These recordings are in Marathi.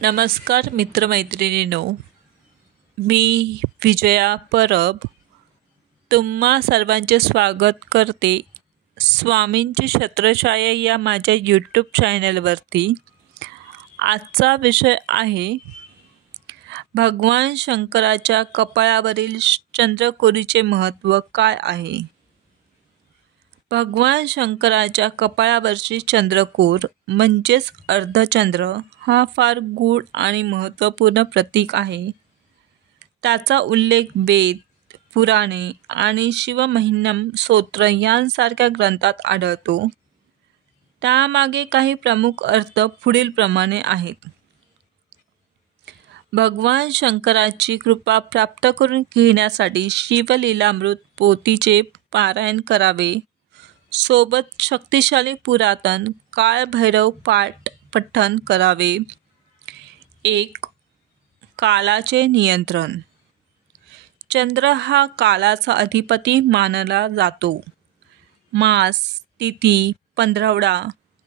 नमस्कार मित्रमैत्रिणींनो, मी विजया परब तुम्हा सर्वांचे स्वागत करते स्वामींची छत्रछाया या माझ्या यूट्यूब चॅनलवरती। आजचा विषय आहे भगवान शंकराच्या कपाळावरील चंद्रकोरीचे महत्त्व काय आहे। भगवान शंकराच्या कपाळावरची चंद्रकोर म्हणजेच अर्धचंद्र हा फार गूढ आणि महत्त्वपूर्ण प्रतीक आहे। त्याचा उल्लेख वेद, पुराणे आणि शिवमहिम्न स्तोत्र यांसारख्या ग्रंथात आढळतो। त्यामागे काही प्रमुख अर्थ पुढीलप्रमाणे आहेत। भगवान शंकराची कृपा प्राप्त करून घेण्यासाठी शिवलीलामृत पोथीचे पारायण करावे, सोबत शक्तिशाली पुरातन काळभैरव पाठ पठण करावे। 1. कालाचे नियंत्रण। चंद्र हा कालाचा अधिपती मानला जातो। मास, तिथी, पंधरवडा,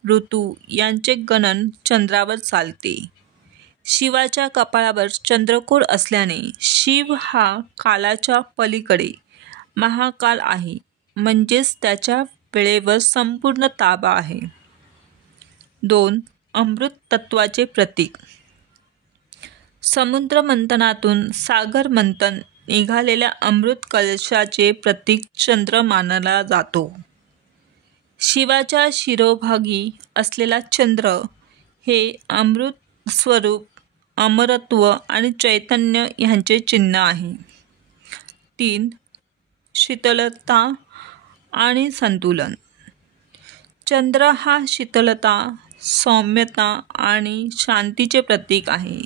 ऋतू यांचे गणन चंद्रावर चालते। शिवाच्या कपाळावर चंद्रकोर असल्याने शिव हा कालाच्या पलीकडे महाकाल आहे, म्हणजेच त्याच्या वेळेवर संपूर्ण ताबा आहे। 2. अमृत तत्वाचे प्रतीक। समुद्र मंथनातून सागर मंथन निघालेल्या अमृत कलशाचे प्रतीक चंद्र मानला जातो। शिवाच्या शिरोभागी असलेला चंद्र हे अमृत स्वरूप, अमरत्व आणि चैतन्य यांचे चिन्ह आहे। 3. शीतलता आणि संतुलन। चंद्र हा शीतलता, सौम्यता आणि शांतीचे प्रतीक आहे।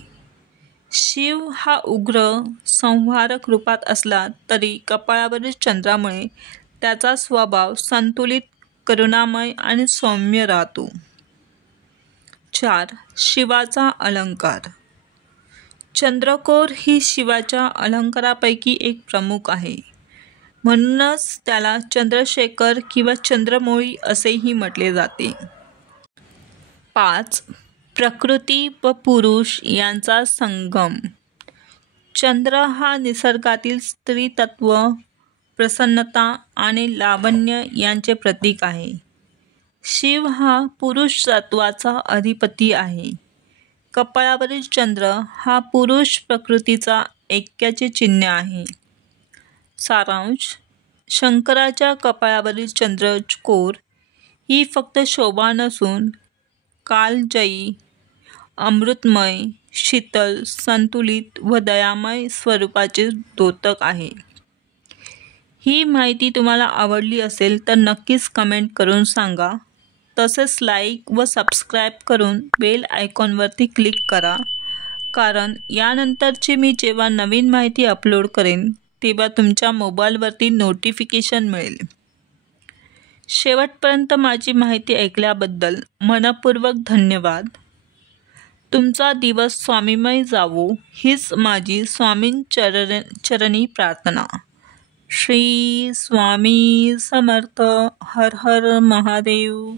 शिव हा उग्र संहारक रूपात असला तरी कपाळावरील चंद्रामुळे त्याचा स्वभाव संतुलित, करुणामय आणि सौम्य राहतो। 4. शिवाचा अलंकार। चंद्रकोर ही शिवाच्या अलंकारापैकी एक प्रमुख आहे, म्हणूनच त्याला चंद्रशेखर किंवा चंद्रमौळी असेही म्हटले जाते। 5. प्रकृती व पुरुष यांचा संगम। चंद्र हा निसर्गातील स्त्रीत्व, प्रसन्नता आणि लावण्य यांचे प्रतीक आहे। शिव हा पुरुष तत्वाचा अधिपती आहे। कपाळावरील चंद्र हा पुरुष प्रकृतीचा ऐक्याचे चिन्ह आहे। सारांश: शंकराच्या कपाळावरील चंद्रकोर ही फक्त शोभा नसून कालजयी, अमृतमय, शीतल, संतुलित व दयामय स्वरूपाचे द्योतक आहे। ही माहिती तुम्हाला आवडली असेल तर नक्कीच कमेंट करून सांगा। तसेच लाईक व सबस्क्राईब करून बेल आयकॉनवरती क्लिक करा, कारण यानंतरची मी जेव्हा नवीन माहिती अपलोड करेन तेव्हा तुमच्या मोबाईलवरती नोटिफिकेशन मिळेल। शेवटपर्यंत माझी माहिती ऐकल्याबद्दल मनपूर्वक धन्यवाद। तुमचा दिवस स्वामीमय जावो हीच माझी स्वामींचरणी प्रार्थना। श्री स्वामी समर्थ। हर हर महादेव।